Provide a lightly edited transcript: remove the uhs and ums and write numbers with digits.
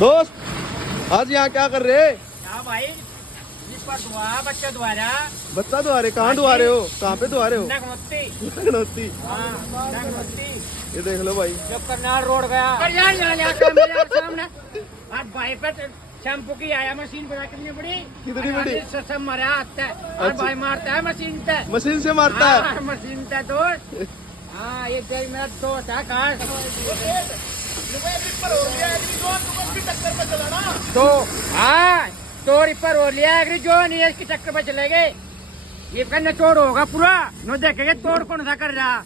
दोस्त आज यहाँ क्या कर रहे? क्या भाई बच्चा द्वारा बच्चा दुआ रहे? कहाँ दुआ रहे हो? कहाँ पे दुआ रहे हो? नगनोती। ये देख लो भाई, जब करनाल रोड गया मेरे सामने आज भाई पे शैम्पू की आया मशीन बना कितनी बड़ी कितनी बड़ी? सब मारा आता है और अच्छा। भाई मारता है मशीन पे। मशीन से मारता है। हाँ, मशीन पे दोस्त। हाँ ये कोई मेरा दोस्त है खास। तो हाँ तो रिपर हो लिया एग्री जो नहीं है इसके चक्कर में चले गए। ये करना तोड़ होगा पूरा न देखेंगे तोड़ कौन सा कर रहा।